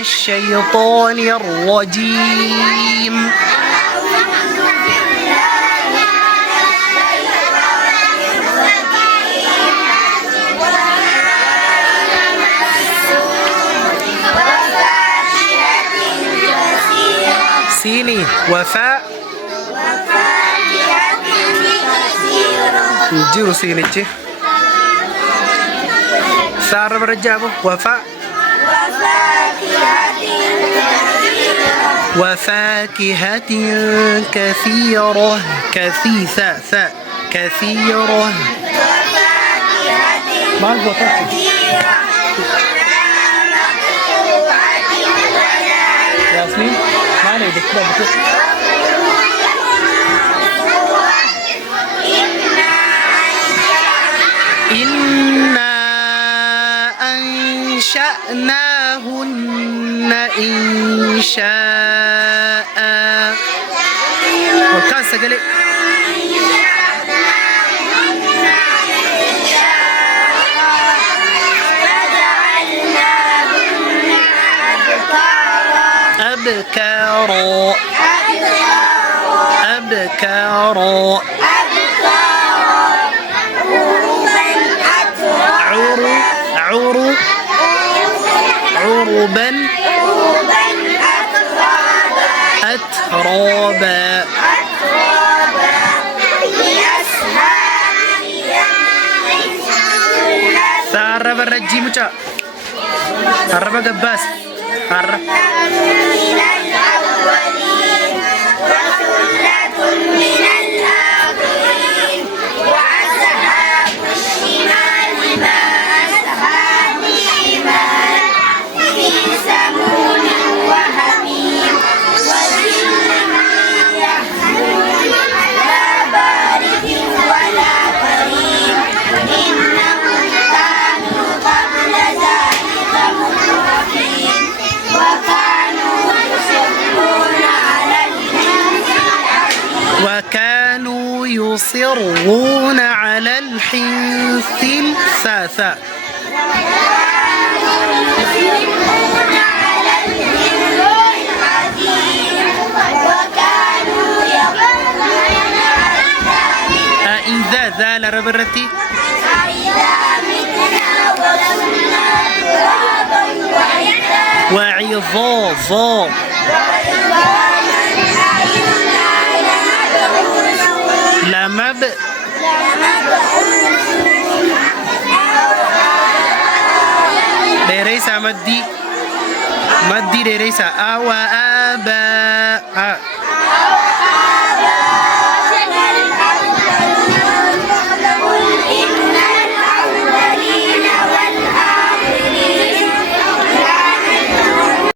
الشيطان الرجيم. سيني وفاء جيرو سيني جي سار برجابو وفاء وفاكهة كثيرة كثيرة كثيرة ما ياسمين ما عليك كده إنا أنشأناهن إنشاء وكان سجلي أبكارا أبكارا عربا أترابا سارة الرجيم عربا قباس عرب وكانوا يصرون على الحنث الثاثاء أإذا زال ربرتي وعظاظا لمب ديريسا مدي ديريسا أو آباء